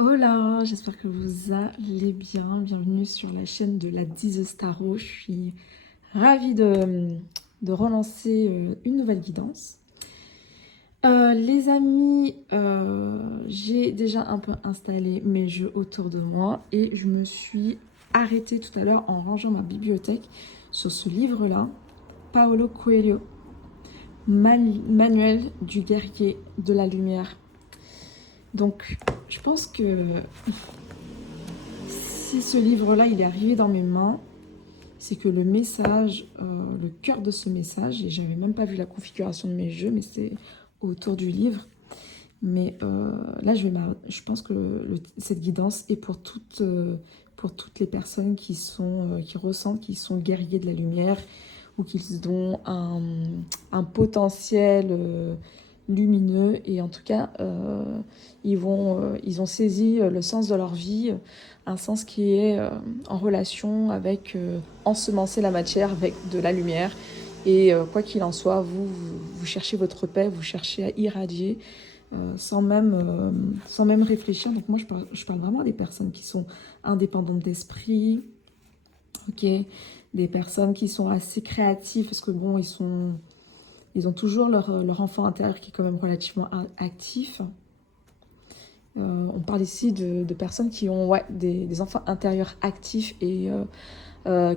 Hola, j'espère que vous allez bien. Bienvenue sur la chaîne de la Dise Tarot. Je suis ravie de relancer une nouvelle guidance. Les amis, j'ai déjà un peu installé mes jeux autour de moi et je me suis arrêtée tout à l'heure en rangeant ma bibliothèque sur ce livre-là, Paolo Coelho, Manuel du guerrier de la lumière. Donc, je pense que si ce livre-là, il est arrivé dans mes mains, c'est que le message, le cœur de ce message, et j'avais même pas vu la configuration de mes jeux, mais c'est autour du livre. Mais là, je pense que cette guidance est pour toutes les personnes qui ressentent qu'ils sont guerriers de la lumière ou qu'ils ont un potentiel lumineux. Et en tout cas, ils ont saisi le sens de leur vie, un sens qui est en relation avec ensemencer la matière avec de la lumière. Et quoi qu'il en soit, vous cherchez votre paix, vous cherchez à irradier sans même réfléchir. Donc moi, je parle vraiment des personnes qui sont indépendantes d'esprit, ok, des personnes qui sont assez créatives, parce que bon, ils ont toujours leur enfant intérieur qui est quand même relativement actif. On parle ici de personnes qui ont des enfants intérieurs actifs et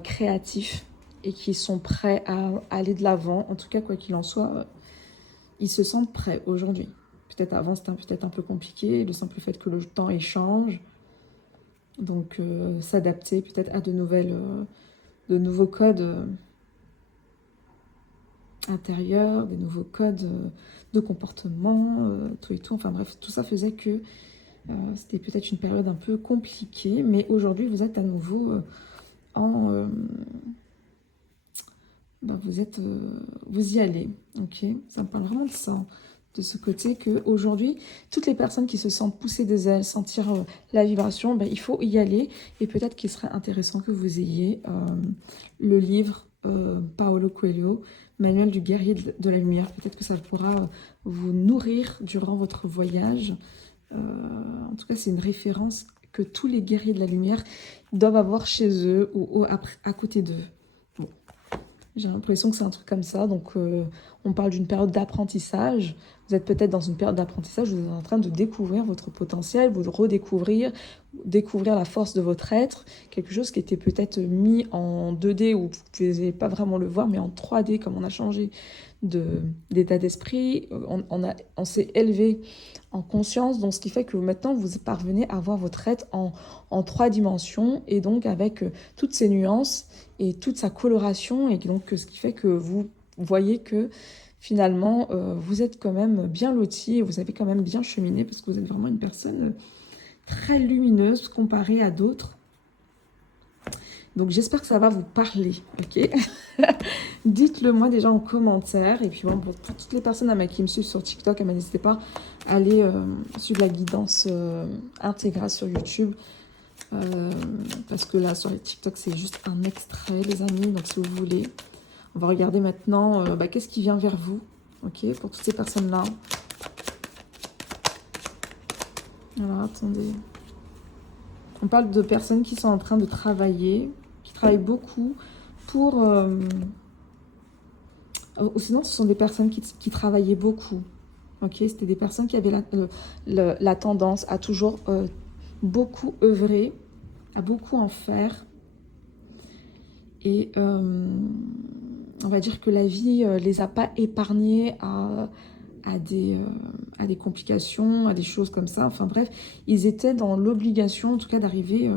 créatifs et qui sont prêts à aller de l'avant. En tout cas, quoi qu'il en soit, ils se sentent prêts aujourd'hui. Peut-être avant, c'était peut-être un peu compliqué, le simple fait que le temps échange. Donc, s'adapter peut-être à de nouveaux codes intérieurs, des nouveaux codes de comportement, tout et tout. Enfin bref, tout ça faisait que c'était peut-être une période un peu compliquée, mais aujourd'hui, vous êtes à nouveau en... ben, vous y allez, ok. Ça me parle vraiment de ça, de ce côté que aujourd'hui, toutes les personnes qui se sentent pousser des ailes, sentir la vibration, ben, il faut y aller. Et peut-être qu'il serait intéressant que vous ayez le livre Paolo Coelho, Manuel du guerrier de la lumière. Peut-être que ça pourra vous nourrir durant votre voyage. En tout cas, c'est une référence que tous les guerriers de la lumière doivent avoir chez eux ou à côté d'eux. Bon. J'ai l'impression que c'est un truc comme ça. Donc, on parle d'une période d'apprentissage. Vous êtes peut-être dans une période d'apprentissage où vous êtes en train de découvrir votre potentiel, vous redécouvrir, découvrir la force de votre être. Quelque chose qui était peut-être mis en 2D où vous ne pouvez pas vraiment le voir, mais en 3D, comme on a changé d'état d'esprit, on s'est élevé en conscience. Donc, ce qui fait que maintenant, vous parvenez à voir votre être en 3 dimensions et donc avec toutes ces nuances et toute sa coloration, et donc ce qui fait que vous voyez que finalement vous êtes quand même bien loti et vous avez quand même bien cheminé parce que vous êtes vraiment une personne très lumineuse comparée à d'autres. Donc j'espère que ça va vous parler, ok. Dites-le moi déjà en commentaire. Et puis bon, pour toutes les personnes qui me suivent sur TikTok, n'hésitez pas à aller suivre la guidance intégrale sur YouTube. Parce que là, sur les TikTok, c'est juste un extrait, les amis. Donc, si vous voulez, on va regarder maintenant qu'est-ce qui vient vers vous, ok, pour toutes ces personnes-là. Alors, attendez. On parle de personnes qui sont en train de travailler, qui travaillent beaucoup pour... ou sinon, ce sont des personnes qui travaillaient beaucoup, ok. C'était des personnes qui avaient la tendance à toujours beaucoup œuvrer, à beaucoup en faire. Et on va dire que la vie les a pas épargnés à des complications, à des choses comme ça. Enfin bref, ils étaient dans l'obligation, en tout cas, d'arriver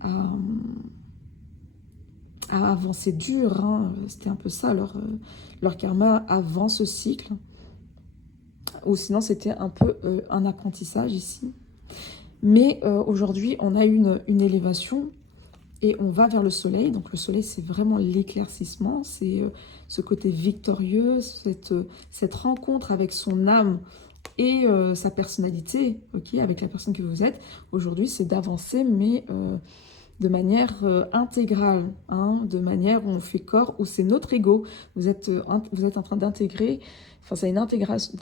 à, à avancer dur. Hein. C'était un peu ça, leur karma avant ce cycle. Ou sinon, c'était un peu un apprentissage ici. Mais aujourd'hui, on a une élévation. Et on va vers le soleil. Donc le soleil, c'est vraiment l'éclaircissement. C'est ce côté victorieux, cette rencontre avec son âme et sa personnalité, ok, avec la personne que vous êtes. Aujourd'hui, c'est d'avancer, mais de manière intégrale, hein, de manière où on fait corps, où c'est notre ego. Vous êtes en train d'intégrer, enfin, c'est une intégration.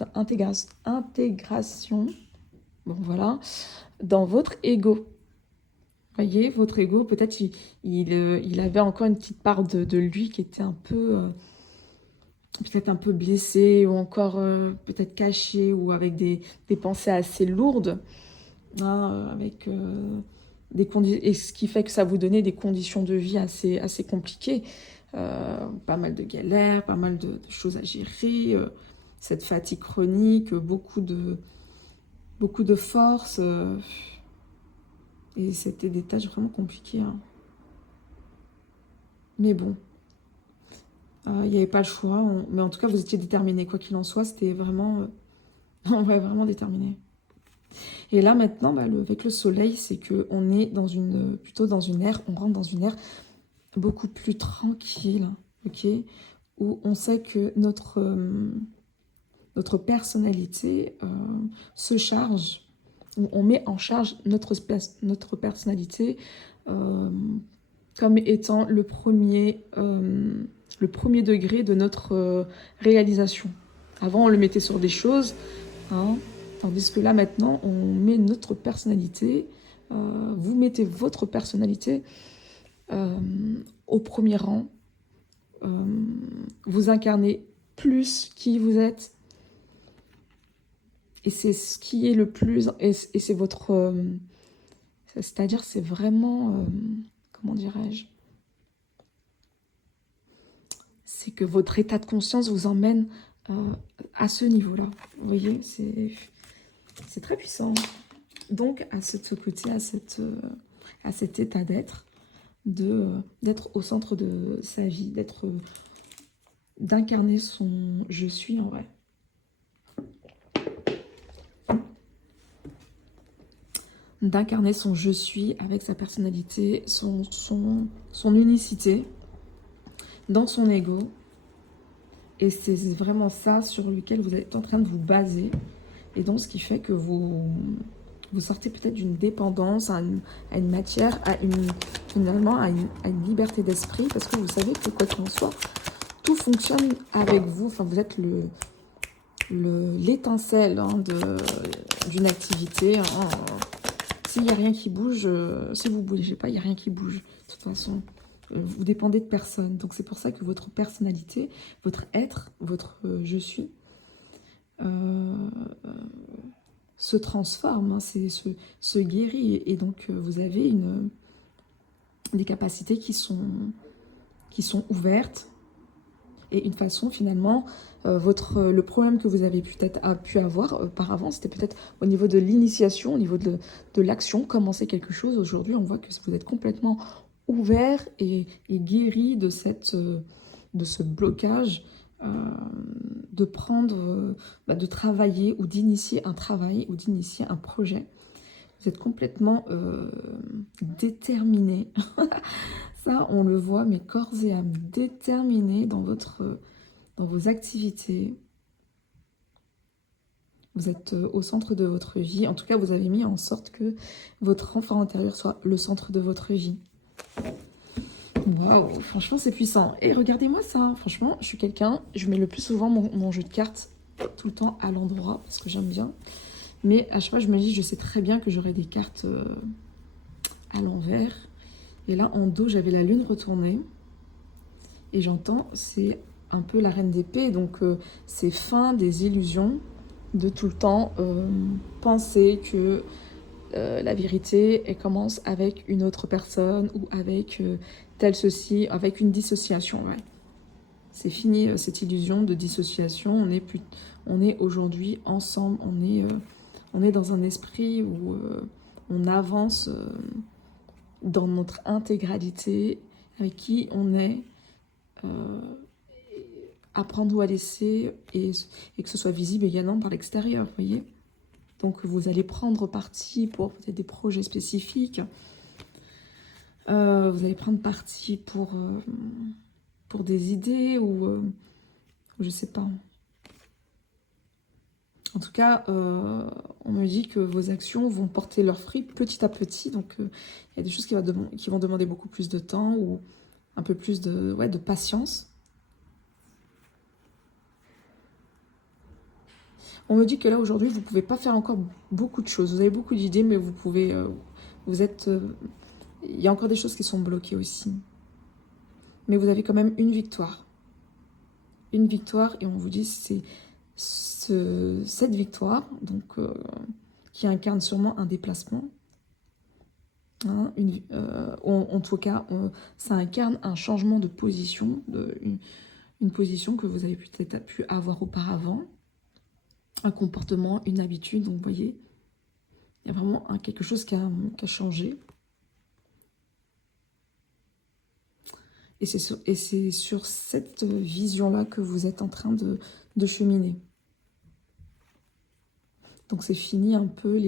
Bon, voilà. Dans votre ego. Voyez, votre ego, peut-être il avait encore une petite part de lui qui était un peu, peut-être un peu blessé, ou encore peut-être caché, ou avec des pensées assez lourdes, hein, avec des conditions, et ce qui fait que ça vous donnait des conditions de vie assez compliquées, pas mal de galères, pas mal de choses à gérer, cette fatigue chronique, beaucoup de force, et c'était des tâches vraiment compliquées, hein. Mais bon, il n'y avait pas le choix, mais en tout cas vous étiez déterminé, quoi qu'il en soit, c'était vraiment, ouais, vraiment déterminé. Et là maintenant, bah, avec le soleil, c'est qu'on est plutôt dans une ère, on rentre dans une ère beaucoup plus tranquille, ok, où on sait que notre personnalité se charge, où on met en charge notre personnalité comme étant le premier degré de notre réalisation. Avant, on le mettait sur des choses, hein, tandis que là, maintenant, on met notre personnalité, vous mettez votre personnalité au premier rang, vous incarnez plus qui vous êtes, et c'est ce qui est le plus, et c'est votre, c'est-à-dire c'est vraiment, comment dirais-je, c'est que votre état de conscience vous emmène à ce niveau-là. Vous voyez, c'est très puissant. Donc, à ce côté, à cet état d'être, d'être au centre de sa vie, d'incarner son « je suis » en vrai. D'incarner son « je suis » avec sa personnalité, son unicité, dans son ego. Et c'est vraiment ça sur lequel vous êtes en train de vous baser. Et donc, ce qui fait que vous sortez peut-être d'une dépendance à une matière, finalement à une liberté d'esprit, parce que vous savez que quoi qu'il en soit, tout fonctionne avec vous. Enfin, vous êtes l'étincelle, hein, d'une activité, hein. S'il n'y a rien qui bouge, si vous ne bougez pas, il n'y a rien qui bouge. De toute façon, vous dépendez de personne. Donc c'est pour ça que votre personnalité, votre être, votre je suis, se transforme, hein, se guérit. Et donc vous avez des capacités qui sont ouvertes. Et une façon, finalement, le problème que vous avez pu avoir auparavant, c'était peut-être au niveau de l'initiation, au niveau de l'action, commencer quelque chose. Aujourd'hui, on voit que vous êtes complètement ouvert et guéri de ce blocage, de travailler ou d'initier un travail ou d'initier un projet. Vous êtes complètement déterminé. Ça, on le voit, mais corps et âme, déterminé dans vos activités. Vous êtes au centre de votre vie. En tout cas, vous avez mis en sorte que votre enfant intérieur soit le centre de votre vie. Waouh, franchement, c'est puissant. Et regardez-moi ça. Franchement, je suis quelqu'un, je mets le plus souvent mon jeu de cartes tout le temps à l'endroit, parce que j'aime bien. Mais à chaque fois, je me dis, je sais très bien que j'aurai des cartes à l'envers. Et là, en dos, j'avais la lune retournée. Et j'entends, c'est un peu la reine d'épée. Donc, c'est fin des illusions, de tout le temps penser que la vérité, elle commence avec une autre personne ou avec tel ceci, avec une dissociation. Ouais. C'est fini cette illusion de dissociation. On est aujourd'hui ensemble. On est dans un esprit où on avance dans notre intégralité, avec qui on est, apprendre ou à laisser, et que ce soit visible également par l'extérieur, vous voyez. Donc vous allez prendre parti pour peut-être des projets spécifiques, vous allez prendre parti pour des idées, ou je sais pas. En tout cas, on me dit que vos actions vont porter leurs fruits petit à petit. Donc, il y a des choses qui vont demander beaucoup plus de temps, ou un peu plus de patience. On me dit que là, aujourd'hui, vous ne pouvez pas faire encore beaucoup de choses. Vous avez beaucoup d'idées, mais vous pouvez... vous êtes... il y a encore des choses qui sont bloquées aussi. Mais vous avez quand même une victoire. Une victoire, et on vous dit c'est cette victoire, donc qui incarne sûrement un déplacement. Hein, en tout cas, ça incarne un changement de position, une position que vous avez peut-être pu avoir auparavant. Un comportement, une habitude, donc vous voyez, il y a vraiment quelque chose qui a changé. Et c'est sur cette vision-là que vous êtes en train de cheminer. Donc c'est fini un peu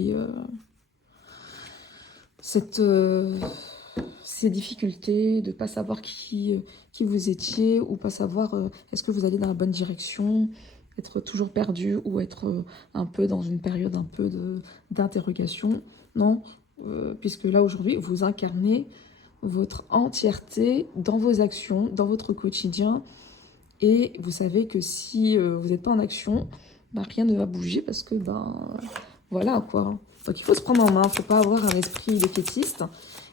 ces difficultés de ne pas savoir qui vous étiez ou pas savoir est-ce que vous allez dans la bonne direction, être toujours perdu ou être un peu dans une période un peu d'interrogation. Non, puisque là aujourd'hui vous incarnez votre entièreté dans vos actions, dans votre quotidien. Et vous savez que si vous n'êtes pas en action, ben, rien ne va bouger parce que, voilà quoi. Donc il faut se prendre en main, il ne faut pas avoir un esprit défaitiste.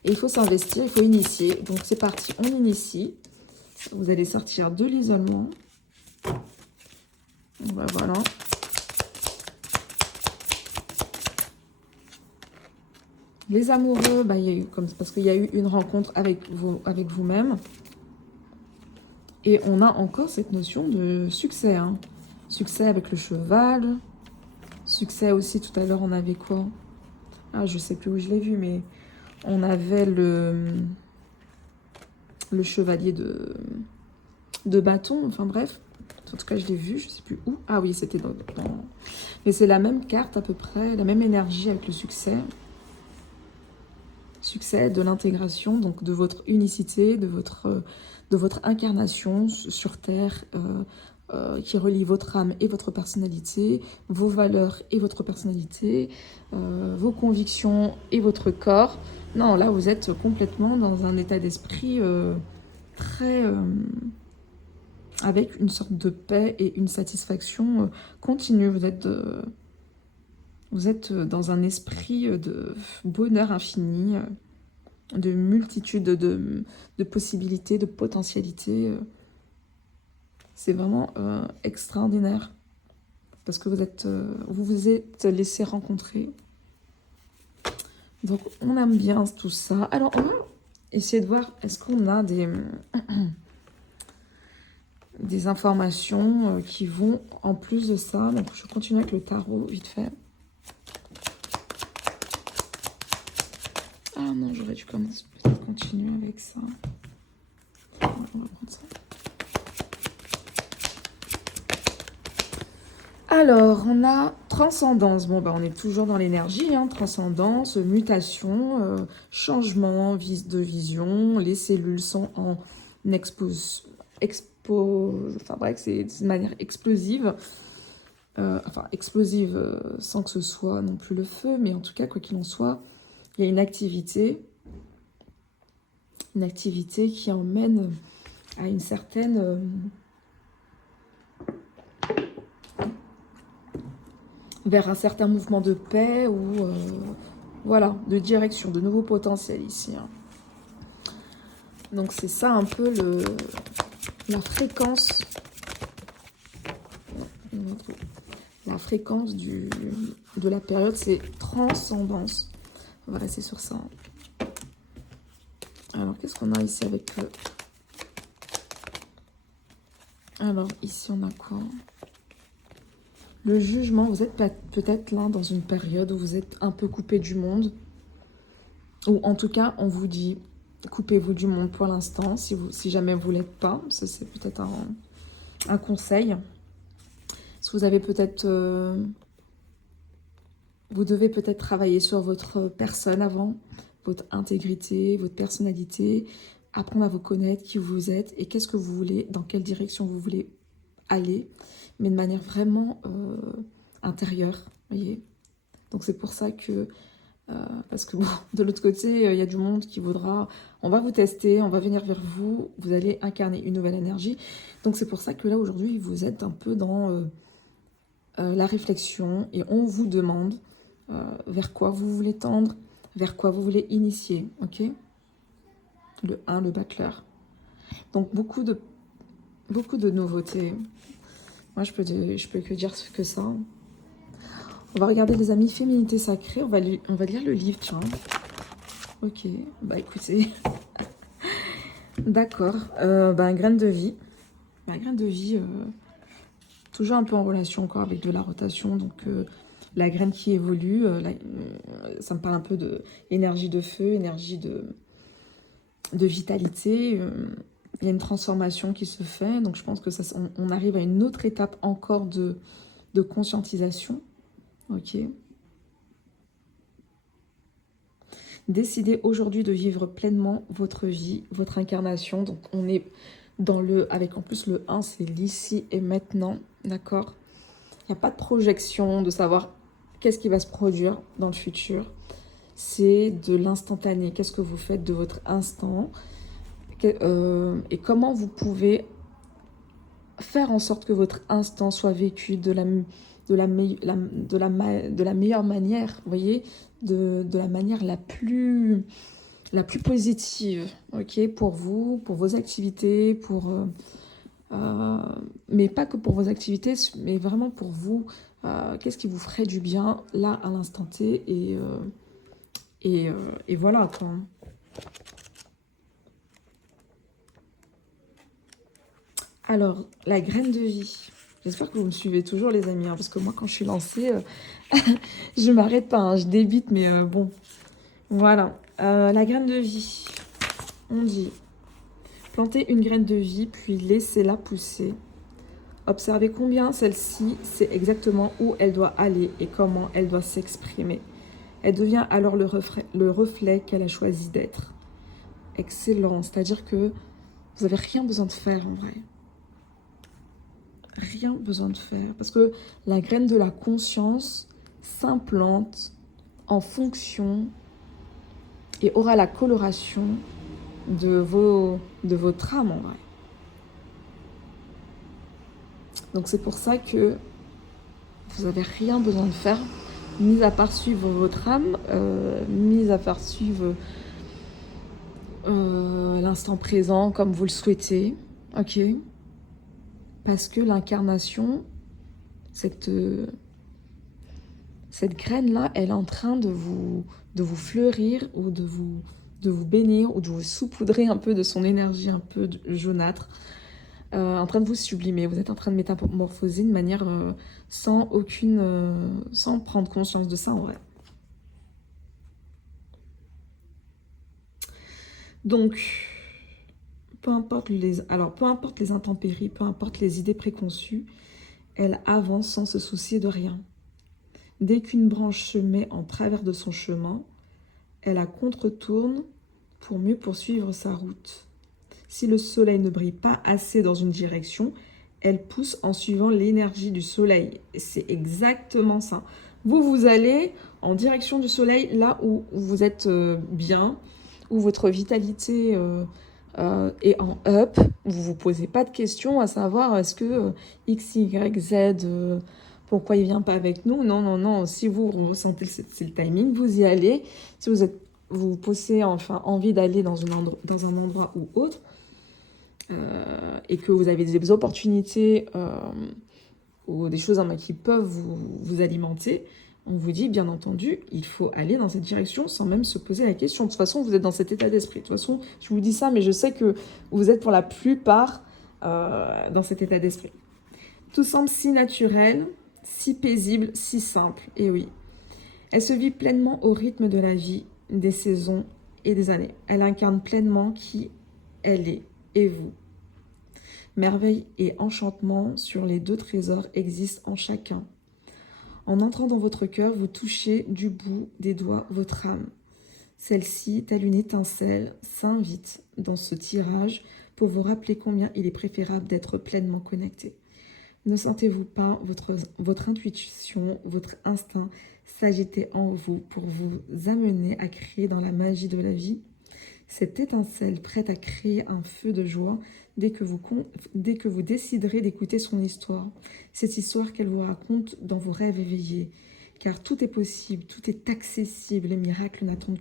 Et il faut s'investir, il faut initier. Donc c'est parti, on initie. Vous allez sortir de l'isolement. Ben, voilà. Les amoureux, bah, parce qu'il y a eu une rencontre avec vous-même. Et on a encore cette notion de succès. Hein. Succès avec le cheval. Succès aussi, tout à l'heure, on avait quoi? Ah, je sais plus où je l'ai vu, mais on avait le chevalier de bâton. Enfin bref, en tout cas, je l'ai vu, je sais plus où. Ah oui, c'était dans... Mais c'est la même carte à peu près, la même énergie avec le succès. Succès de l'intégration, donc de votre unicité, de votre incarnation sur Terre, qui relie votre âme et votre personnalité, vos valeurs et votre personnalité, vos convictions et votre corps. Non, là, vous êtes complètement dans un état d'esprit très... avec une sorte de paix et une satisfaction continue. Vous êtes dans un esprit de bonheur infini, de multitude de possibilités, de potentialités. C'est vraiment extraordinaire. Parce que vous vous êtes laissé rencontrer. Donc, on aime bien tout ça. Alors, on va essayer de voir, est-ce qu'on a des informations qui vont en plus de ça. Donc, je continue avec le tarot, vite fait. Ah non, j'aurais dû commencer, peut-être continuer avec ça. Ouais, on va prendre ça. Alors, on a transcendance. Bon, bah, on est toujours dans l'énergie. Hein, transcendance, mutation, changement de vision. Les cellules sont en enfin bref, c'est de manière explosive. Enfin, explosive sans que ce soit non plus le feu. Mais en tout cas, quoi qu'il en soit, il y a une activité qui emmène à une certaine... vers un certain mouvement de paix ou voilà, de direction, de nouveaux potentiels ici. Hein. Donc c'est ça un peu la fréquence. La fréquence de la période, c'est transcendance. On va rester sur ça. Alors, qu'est-ce qu'on a ici avec eux? Alors, ici, on a quoi? Le jugement, vous êtes peut-être là dans une période où vous êtes un peu coupé du monde. Ou en tout cas, on vous dit, coupez-vous du monde pour l'instant, si jamais vous ne l'êtes pas. Ça, c'est peut-être un conseil. Parce que vous avez peut-être... vous devez peut-être travailler sur votre personne avant, votre intégrité, votre personnalité, apprendre à vous connaître, qui vous êtes et qu'est-ce que vous voulez, dans quelle direction vous voulez aller, mais de manière vraiment intérieure, voyez. Donc c'est pour ça que, parce que bon, de l'autre côté, il y a du monde qui voudra, on va vous tester, on va venir vers vous, vous allez incarner une nouvelle énergie. Donc c'est pour ça que là aujourd'hui, vous êtes un peu dans la réflexion et on vous demande vers quoi vous voulez tendre, vers quoi vous voulez initier, ok? Le 1, le battleur. Donc beaucoup de nouveautés. Moi, je peux que dire que ça. On va regarder les amis, féminité sacrée. On va lire le livre, tiens. Ok, bah écoutez. D'accord. Graine de vie. Graine de vie, toujours un peu en relation encore avec de la rotation. Donc, la graine qui évolue, ça me parle un peu de énergie de feu, énergie de vitalité. Il y a une transformation qui se fait. Donc, je pense que on arrive à une autre étape encore de conscientisation. Ok. Décidez aujourd'hui de vivre pleinement votre vie, votre incarnation. Donc, on est dans avec en plus le 1, c'est l'ici et maintenant, d'accord? Il n'y a pas de projection de savoir qu'est-ce qui va se produire dans le futur. C'est de l'instantané. Qu'est-ce que vous faites de votre instant? Et comment vous pouvez faire en sorte que votre instant soit vécu de la meilleure manière, vous voyez, de la manière la plus positive, ok, pour vous, pour vos activités, mais pas que pour vos activités, mais vraiment pour vous. Qu'est-ce qui vous ferait du bien là à l'instant T et voilà quoi. Alors, la graine de vie. J'espère que vous me suivez toujours, les amis, parce que moi, quand je suis lancée, je m'arrête pas, je débite, mais bon. Voilà. La graine de vie. On dit, plantez une graine de vie, puis laissez-la pousser. Observez combien celle-ci sait exactement où elle doit aller et comment elle doit s'exprimer. Elle devient alors le reflet qu'elle a choisi d'être. Excellent. C'est-à-dire que vous n'avez rien besoin de faire, en vrai. Rien besoin de faire. Parce que la graine de la conscience s'implante en fonction et aura la coloration de votre âme, en vrai. Donc c'est pour ça que vous n'avez rien besoin de faire, mis à part suivre votre âme, mis à part suivre l'instant présent comme vous le souhaitez, ok? Parce que l'incarnation, cette graine-là, elle est en train de vous fleurir ou de vous bénir ou de vous saupoudrer un peu de son énergie un peu jaunâtre, en train de vous sublimer. Vous êtes en train de métamorphoser de manière sans prendre conscience de ça en vrai. Donc, peu importe les intempéries, peu importe les idées préconçues, elle avance sans se soucier de rien. Dès qu'une branche se met en travers de son chemin, elle la contre-tourne pour mieux poursuivre sa route. Si le soleil ne brille pas assez dans une direction, elle pousse en suivant l'énergie du soleil. Et c'est exactement ça. Vous allez en direction du soleil, là où vous êtes bien, où votre vitalité est en up. Vous ne vous posez pas de questions à savoir est-ce que X, Y, Z, pourquoi il ne vient pas avec nous? Non, non, non. Si vous ressentez c'est le timing, vous y allez. Si vous posez enfin envie d'aller dans un endroit ou autre, et que vous avez des opportunités ou des choses qui peuvent vous alimenter, on vous dit, bien entendu, il faut aller dans cette direction sans même se poser la question. De toute façon, vous êtes dans cet état d'esprit. De toute façon, je vous dis ça, mais je sais que vous êtes pour la plupart dans cet état d'esprit. Tout semble si naturel, si paisible, si simple. Et oui, elle se vit pleinement au rythme de la vie, des saisons et des années. Elle incarne pleinement qui elle est. Et vous. Merveille et enchantement sur les deux trésors existent en chacun. En entrant dans votre cœur, vous touchez du bout des doigts votre âme. Celle-ci, telle une étincelle, s'invite dans ce tirage pour vous rappeler combien il est préférable d'être pleinement connecté. Ne sentez-vous pas votre intuition, votre instinct s'agiter en vous pour vous amener à créer dans la magie de la vie? Cette étincelle prête à créer un feu de joie dès que vous déciderez d'écouter son histoire. Cette histoire qu'elle vous raconte dans vos rêves éveillés. Car tout est possible, tout est accessible. Les miracles n'attendent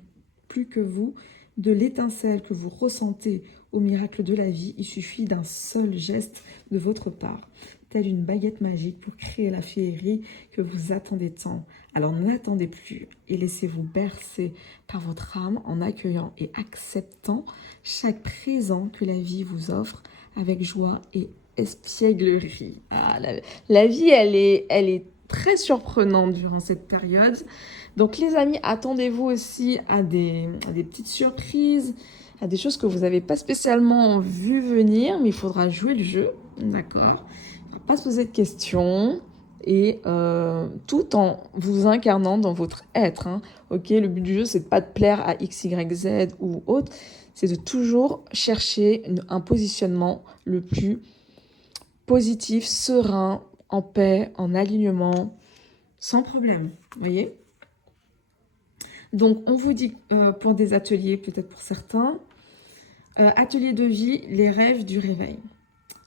plus que vous. De l'étincelle que vous ressentez au miracle de la vie, il suffit d'un seul geste de votre part, telle une baguette magique pour créer la féerie que vous attendez tant. Alors n'attendez plus et laissez-vous bercer par votre âme en accueillant et acceptant chaque présent que la vie vous offre avec joie et espièglerie. Ah, la vie, elle est très surprenante durant cette période. Donc les amis, attendez-vous aussi à des petites surprises, à des choses que vous n'avez pas spécialement vu venir, mais il faudra jouer le jeu, d'accord? Il ne faut pas se poser de questions, et tout en vous incarnant dans votre être. Hein. Ok, le but du jeu, c'est de pas de plaire à X, Y, Z ou autre, c'est de toujours chercher un positionnement le plus positif, serein, en paix, en alignement, sans problème, vous voyez? Donc, on vous dit pour des ateliers, peut-être pour certains, atelier de vie, les rêves du réveil.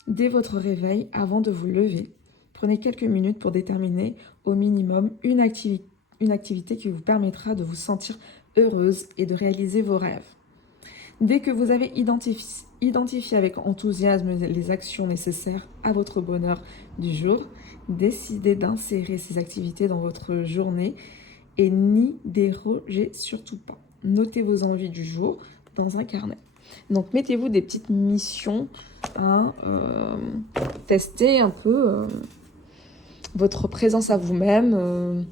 Dès votre réveil, avant de vous lever, prenez quelques minutes pour déterminer au minimum une activité qui vous permettra de vous sentir heureuse et de réaliser vos rêves. Dès que vous avez identifié avec enthousiasme les actions nécessaires à votre bonheur du jour, décidez d'insérer ces activités dans votre journée et n'y dérogez surtout pas. Notez vos envies du jour dans un carnet. Donc, mettez-vous des petites missions à tester un peu votre présence à vous-même,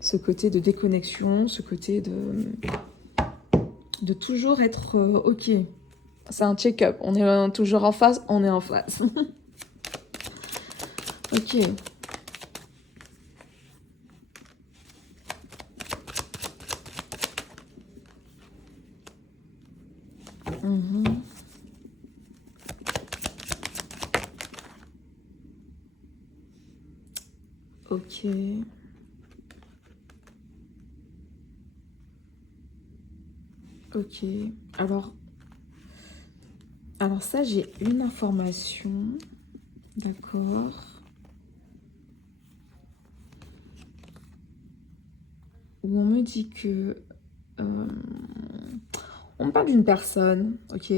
ce côté de déconnexion, ce côté de toujours être OK. C'est un check-up. On est toujours en phase, on est en phase. OK. Ok. Ok. Alors ça, j'ai une information. D'accord. Où on me dit que... on me parle d'une personne, ok?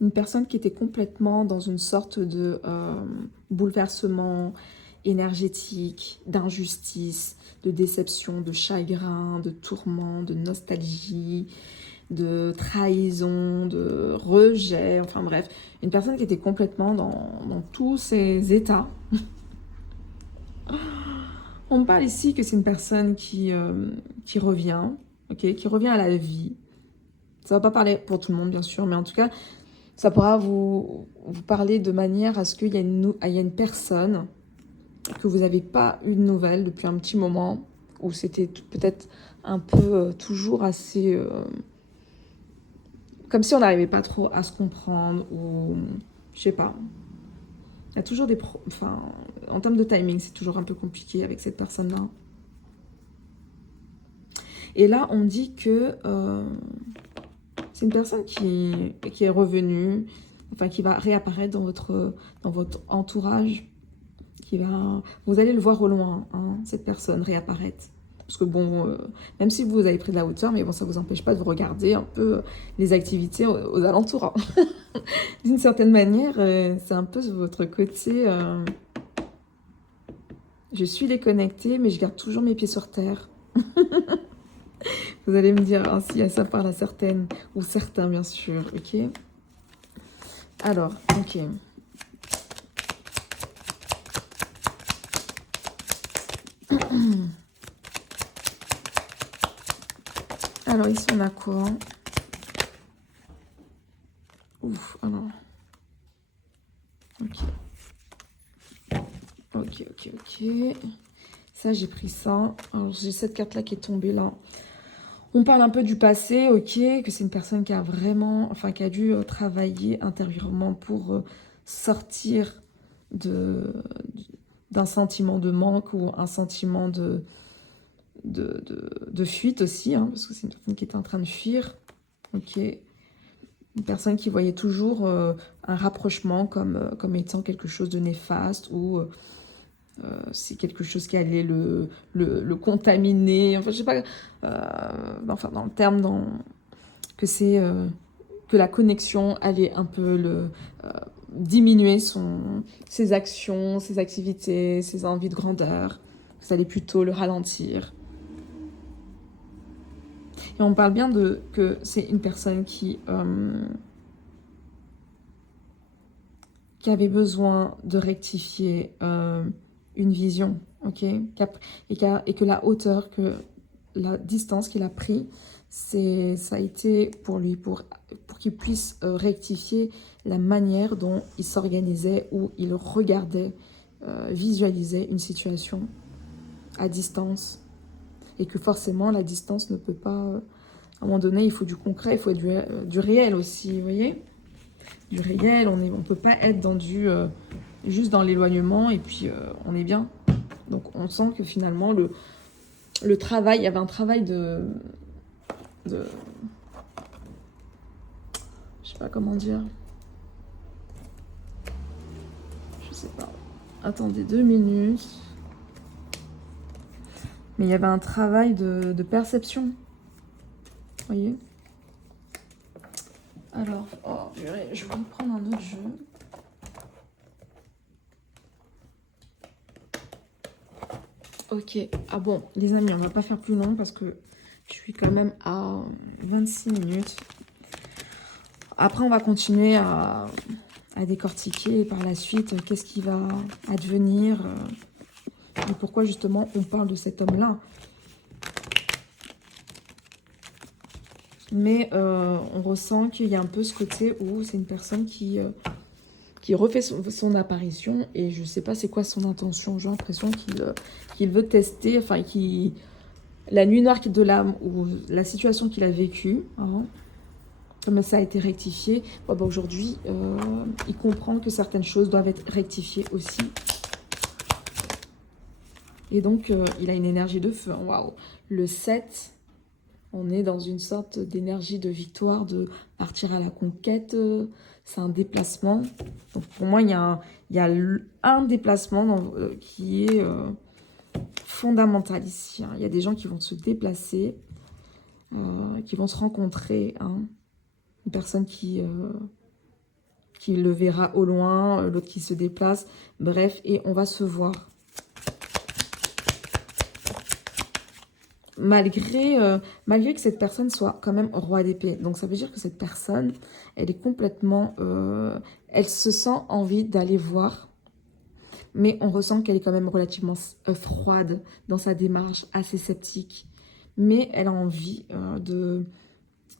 Une personne qui était complètement dans une sorte de bouleversement énergétique, d'injustice, de déception, de chagrin, de tourment, de nostalgie, de trahison, de rejet, enfin bref. Une personne qui était complètement dans tous ces états. On me parle ici que c'est une personne qui revient, ok, qui revient à la vie. Ça ne va pas parler pour tout le monde, bien sûr, mais en tout cas, ça pourra vous parler de manière à ce qu'il y ait une personne que vous n'avez pas eu de nouvelles depuis un petit moment, où c'était peut-être un peu toujours assez... comme si on n'arrivait pas trop à se comprendre, ou je sais pas. Il y a toujours des... Enfin, en termes de timing, c'est toujours un peu compliqué avec cette personne-là. Et là, on dit que c'est une personne qui est revenue, enfin qui va réapparaître dans votre entourage, vous allez le voir au loin, hein, cette personne réapparaître. Parce que bon, même si vous avez pris de la hauteur, mais bon, ça ne vous empêche pas de regarder un peu les activités aux alentours. Hein. D'une certaine manière, c'est un peu votre côté... je suis déconnectée, mais je garde toujours mes pieds sur terre. Vous allez me dire, ah, si ça parle à certaines, ou certains bien sûr, ok? Alors, ok. Alors ici on a quoi? Ouf, alors. Ok. Ok. Ça, j'ai pris ça. Alors j'ai cette carte-là qui est tombée là. On parle un peu du passé, ok, que c'est une personne qui a vraiment, enfin qui a dû travailler intérieurement pour sortir d'un sentiment de manque ou un sentiment de fuite aussi, hein, parce que c'est une personne qui était en train de fuir, ok. Une personne qui voyait toujours un rapprochement comme étant quelque chose de néfaste ou c'est quelque chose qui allait le contaminer. Enfin, je sais pas. Enfin, dans le terme, que c'est que la connexion allait un peu diminuer ses actions, ses activités, ses envies de grandeur. Ça allait plutôt le ralentir. Et on parle bien que c'est une personne qui avait besoin de rectifier une vision, ok, et que la hauteur, que la distance qu'il a pris, ça a été pour lui, pour qu'il puisse rectifier la manière dont il s'organisait ou il regardait, visualisait une situation à distance. Et que forcément, la distance ne peut pas... à un moment donné, il faut du concret, il faut du réel aussi, vous voyez, du réel, on ne peut pas être dans juste dans l'éloignement et puis on est bien. Donc on sent que finalement, le travail, il y avait un travail de je sais pas comment dire. Je sais pas. Attendez 2 minutes. Mais il y avait un travail de perception. Vous voyez? Alors, oh, je vais prendre un autre jeu. Ok. Ah bon, les amis, on va pas faire plus long parce que je suis quand même à 26 minutes. Après, on va continuer à décortiquer par la suite qu'est-ce qui va advenir et pourquoi justement on parle de cet homme-là. Mais on ressent qu'il y a un peu ce côté où c'est une personne qui refait son apparition et je sais pas c'est quoi son intention. J'ai l'impression qu'il veut tester, enfin, la nuit noire de l'âme ou la situation qu'il a vécue, hein, comme ça a été rectifié, bon, bah, aujourd'hui, il comprend que certaines choses doivent être rectifiées aussi. Et donc, il a une énergie de feu. Waouh! Le 7, on est dans une sorte d'énergie de victoire, de partir à la conquête. C'est un déplacement. Donc, pour moi, il y a un déplacement qui est fondamental ici. Hein. Il y a des gens qui vont se déplacer, qui vont se rencontrer, hein. Une personne qui le verra au loin, l'autre qui se déplace, bref, et on va se voir. Malgré que cette personne soit quand même roi d'épée. Donc ça veut dire que cette personne, elle est complètement... elle se sent envie d'aller voir, mais on ressent qu'elle est quand même relativement froide dans sa démarche, assez sceptique. Mais elle a envie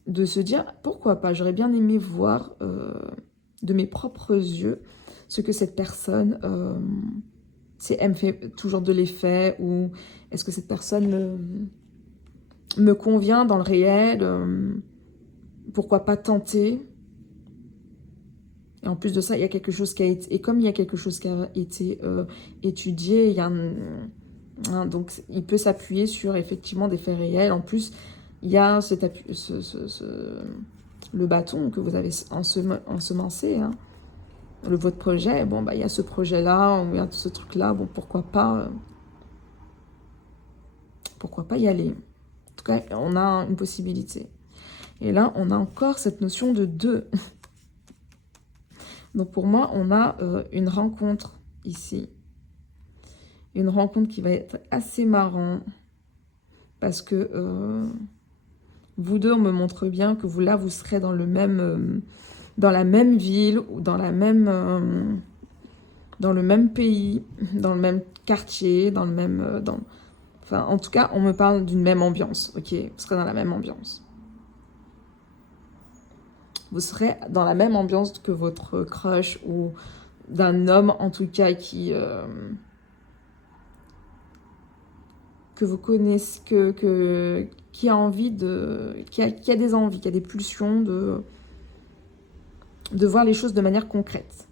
de se dire, pourquoi pas, j'aurais bien aimé voir de mes propres yeux ce que cette personne, elle me fait toujours de l'effet, ou est-ce que cette personne me convient dans le réel, pourquoi pas tenter. Et en plus de ça, il y a quelque chose qui a été, et comme il y a quelque chose qui a été étudié, il y a donc il peut s'appuyer sur effectivement des faits réels. En plus, il y a le bâton que vous avez ensemencé, hein, votre projet. Bon, bah, il y a ce projet-là, il y a ce truc-là. Bon, pourquoi pas y aller. En tout cas, on a une possibilité. Et là, on a encore cette notion de deux. Donc, pour moi, on a une rencontre ici. Une rencontre qui va être assez marrant. Parce que... vous deux, on me montre bien que vous serez dans le même, dans la même ville ou dans la même, dans le même pays, dans le même quartier, dans le même, enfin, en tout cas, on me parle d'une même ambiance, ok? Vous serez dans la même ambiance. Vous serez dans la même ambiance que votre crush ou d'un homme, en tout cas, qui que vous connaissez, qui a envie qui a des envies, qui a des pulsions de voir les choses de manière concrète.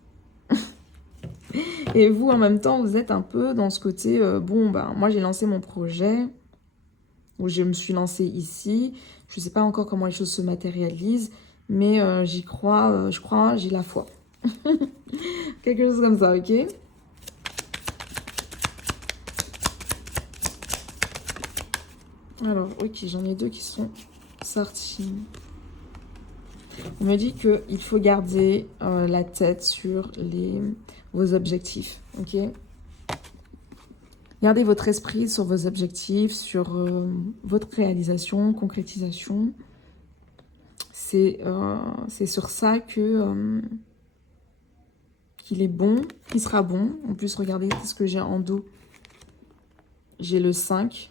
Et vous, en même temps, vous êtes un peu dans ce côté, bon, ben, moi j'ai lancé mon projet, ou je me suis lancée ici, je ne sais pas encore comment les choses se matérialisent, Mais j'y crois, je crois, j'ai la foi. Quelque chose comme ça, ok? Alors, ok, j'en ai deux qui sont sortis. On me dit qu'il faut garder la tête sur vos objectifs, ok? Gardez votre esprit sur vos objectifs, sur votre réalisation, concrétisation. C'est sur ça qu'il est bon, qu'il sera bon. En plus, regardez ce que j'ai en dos. J'ai le 5.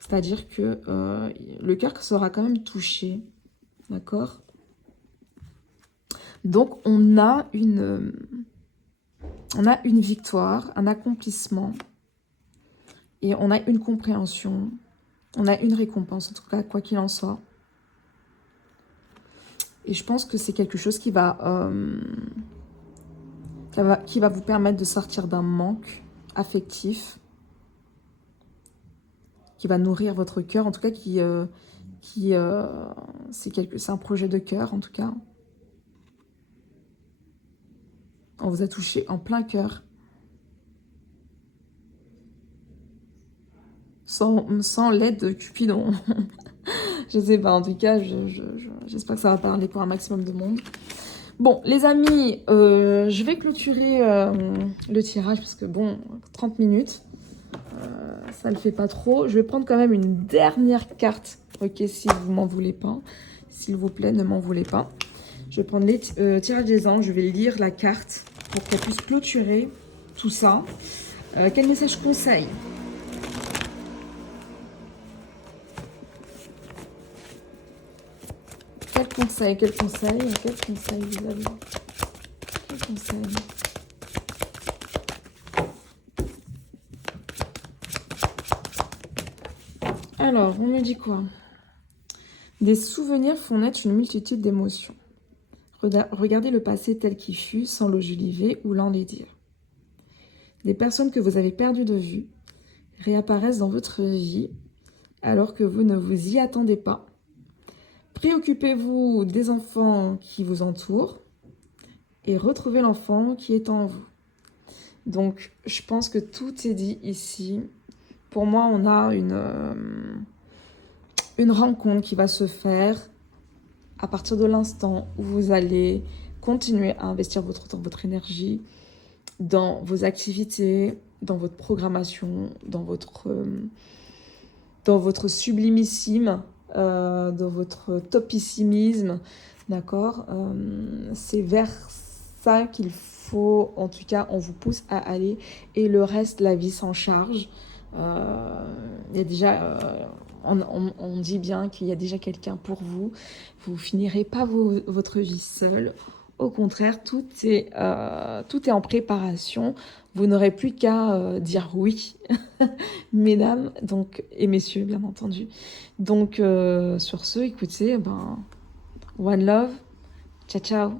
C'est-à-dire que le cœur sera quand même touché. D'accord? Donc, on a une victoire, un accomplissement. Et on a une compréhension. On a une récompense, en tout cas, quoi qu'il en soit. Et je pense que c'est quelque chose qui va vous permettre de sortir d'un manque affectif, qui va nourrir votre cœur, en tout cas, c'est un projet de cœur, en tout cas. On vous a touché en plein cœur. Sans l'aide de Cupidon. Je sais pas, en tout cas, j'espère que ça va parler pour un maximum de monde. Bon, les amis, je vais clôturer le tirage, parce que bon, 30 minutes, ça ne le fait pas trop. Je vais prendre quand même une dernière carte, ok, si vous m'en voulez pas. S'il vous plaît, ne m'en voulez pas. Je vais prendre les tirages des anges, je vais lire la carte pour qu'elle puisse clôturer tout ça. Quel message conseil? Quel conseil vous avez? Quel conseil? Alors, on me dit quoi? Des souvenirs font naître une multitude d'émotions. Regardez le passé tel qu'il fut, sans l'ojuliver ou l'enlaidir. Des personnes que vous avez perdues de vue réapparaissent dans votre vie alors que vous ne vous y attendez pas. Préoccupez-vous des enfants qui vous entourent et retrouvez l'enfant qui est en vous. Donc, je pense que tout est dit ici. Pour moi, on a une rencontre qui va se faire à partir de l'instant où vous allez continuer à investir votre temps, votre énergie dans vos activités, dans votre programmation, dans votre sublimissime, dans votre topissimisme, d'accord? C'est vers ça qu'il faut, en tout cas, on vous pousse à aller, et le reste, la vie s'en charge. Il y a déjà, on dit bien qu'il y a déjà quelqu'un pour vous. Vous finirez pas votre vie seul. Au contraire, tout est en préparation. Vous n'aurez plus qu'à dire oui, mesdames donc, et messieurs, bien entendu. Donc, sur ce, écoutez, one love, ciao, ciao.